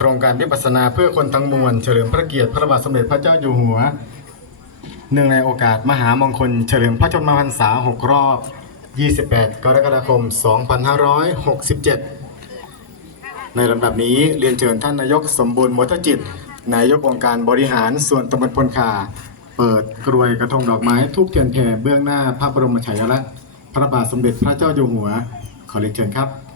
โครงการวิปัสนาเพื่อคนทั้งมวลเฉลิมพระเกียรติพระบาทสมเด็จพระเจ้าอยู่หัว เนื่องในโอกาสมหามงคล เฉลิมพระชนมพรรษา 6 รอบ 28 กรกฎาคม 2567 ในลำดับนี้เรียนเชิญท่านนายกสมบูรณ์มทจิต นายกองค์การบริหารส่วนตำบลพลคา เปิดกรวยกระทงดอกไม้ทูบเทียนแผ่เบื้องหน้าพระบรมฉายาลักษณ์พระบาทสมเด็จพระเจ้าอยู่หัว ขอเรียนเชิญครับ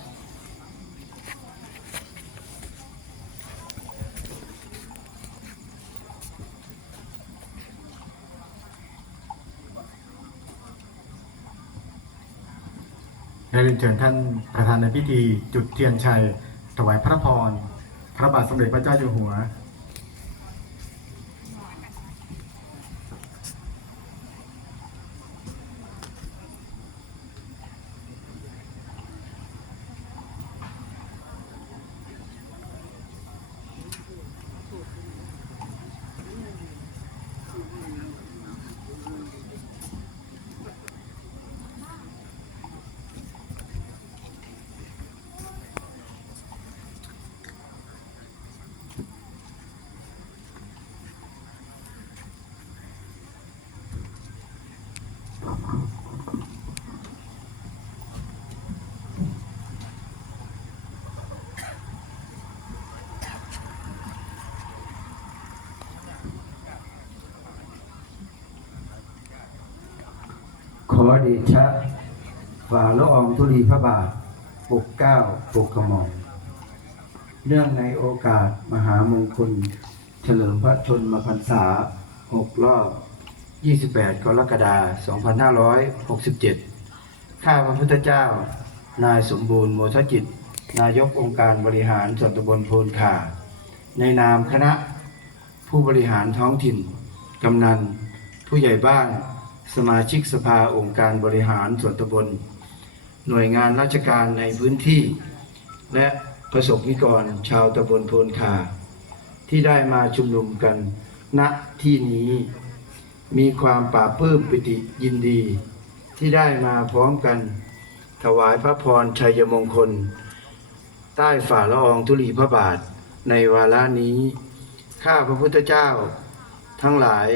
ได้เรียนเชิญท่านประธานในพิธีจุดเทียนชัย ถวายพระพร พระบาทสมเด็จพระเจ้าอยู่หัว ข อเดชะฝ่าละอองธุลีพระบาทปกเก้าปกกระหม่อมเนื่องในโอกาสมหามงคล เฉลิมพระชนมพรรษา 6 รอบ 28 กรกฎาคม 2567 ข้าพระพุทธเจ้า นายสมบูรณ์โมทจิต นายกองค์การบริหารส่วนตำบลโพนขา ในนามคณะ ผู้บริหารท้องถิ่น กำนัน ผู้ใหญ่บ้าน สมาชิกสภาองค์การบริหารส่วนตำบล หน่วยงานราชการในพื้นที่ และประสบนิกรชาวตำบลโพนคาที่ได้มาชุมนุมกันณที่นี้ มีความปราบปลื้มปิติยินดี ที่ได้มาพร้อมกัน ถวายพระพรชัยมงคล ใต้ฝ่าละอองธุลีพระบาทในวาระนี้ ข้าพระพุทธเจ้า ทั้งหลาย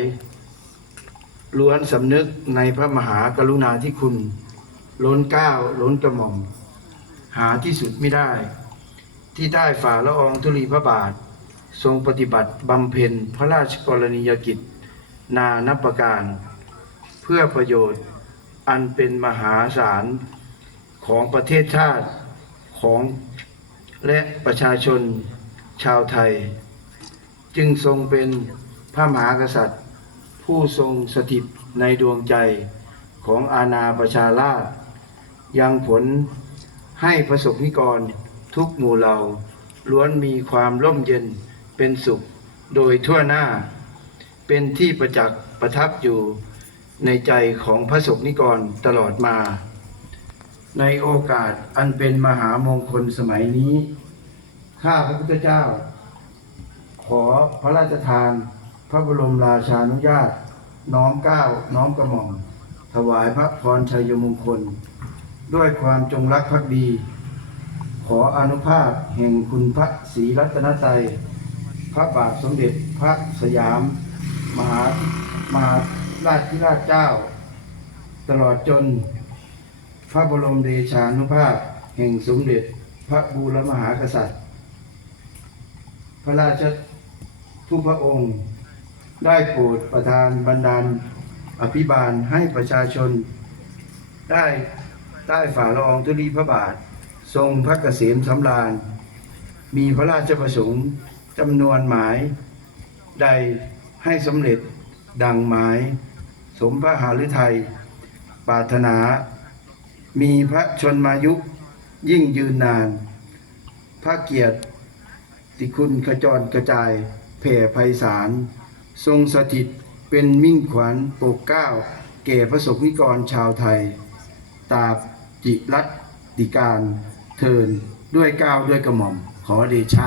ล้วนสำนึกในพระมหากรุณาธิคุณ ล้นเก้าล้นกระหม่อม หาที่สุดไม่ได้ ที่ได้ฝ่าละอองธุลีพระบาท ทรงปฏิบัติบำเพ็ญพระราชกรณียกิจ นานับประการ เพื่อประโยชน์อันเป็นมหาศาลของประเทศชาติของและประชาชนชาวไทย จึงทรงเป็นพระมหากษัตริย์ ผู้ทรงสถิตในดวงใจของอาณาประชาราษฎร์ยังผลให้ประสบนิกรทุกหมู่เหล่า ล้วนมีความร่มเย็นเป็นสุขโดยทั่วหน้า เป็นที่ประจักษ์ประทับอยู่ในใจของพระสงฆ์นิกรตลอดมา ในโอกาสอันเป็นมหามงคลสมัยนี้ ข้าพระพุทธเจ้า ขอพระราชทาน พระบรมราชานุญาต น้อมเก้าน้อมกระหม่อม ถวายพระพรชัยมงคล ด้วยความจงรักภักดี ขออนุภาพแห่งคุณพระศรีรัตนตรัยพระบาทสมเด็จพระสยาม มหามหาราชธิราชเจ้า ตลอดจน พระบรมเดชานุภาพ แห่งสมเด็จพระบูรมหากษัตริย์ พระราชทุกพระองค์ ได้โปรดประทานบันดาลอภิบาลให้ประชาชน ได้ใต้ฝ่าละอองธุลีพระบาท ทรงพระเกษมสำราญ มีพระราชประสงค์จำนวนหมาย ใดให้สำเร็จดังหมาย สมพระหฤทัยปรารถนา มีพระชนมายุยิ่งยืนนาน พระเกียรติติคุณขจรกระจายแผ่ไพศาล ทรงสถิตเป็นมิ่งขวัญปกเก้าแก่พระสงฆ์นิกรชาวไทยตราบจิรัตติการเทินด้วยก้าวด้วยกระหม่อมขอเดชะ